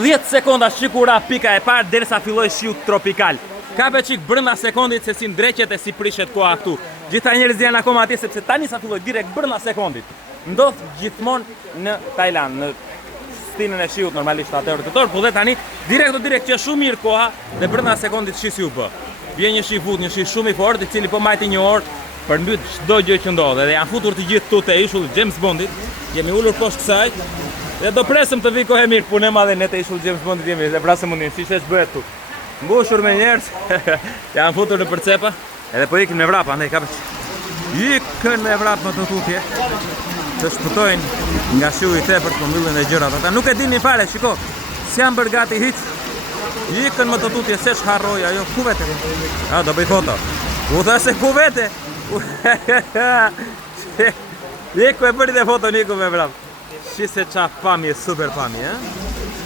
10 sekonda shikura pika e parë derisa filloi shiu tropikal. Kape qik brenda sekondit se si ndreqet e si prishet koha këtu. Gjitha njerëzit janë akoma atje sepse tani sa filloi direkt brenda sekondit. Ndodh gjithmonë në Tajland, në stinën e shiut normalisht atë orë, po dhe tani direkt që shumë mirë koha dhe brenda sekondit shi si u bë. Vjen një shi fut, një shi shumë i fortë, i cili po majti një orë për mbyt çdo gjë që ndodhe dhe janë futur të gjithë tu te ishulli James Bondit. Jemi ulur poshtë kësaj dhe do presëm të vi kohë mirë punë madhe ne te ishulli James Bondit jemi dhe vrasëm mundin, si ç'është bëhet tu. Mbushur me njerëz, janë futur në përcepa, edhe po ikin me vrap, andaj kapë. Ikën me vrap më të tutje. Të shpëtojnë nga shiu i tepërt, po mbyllin dhe gjërat. Ata nuk e dinin fare, shiko. S'janë bërë gati hiç. Ikën më të tutje, se shharroj ajo ku vete. Do bëj foto. U tha se ku vete. Niku e bëri dhe foto Niku me vrap. Shi se qa pamje, super pamje,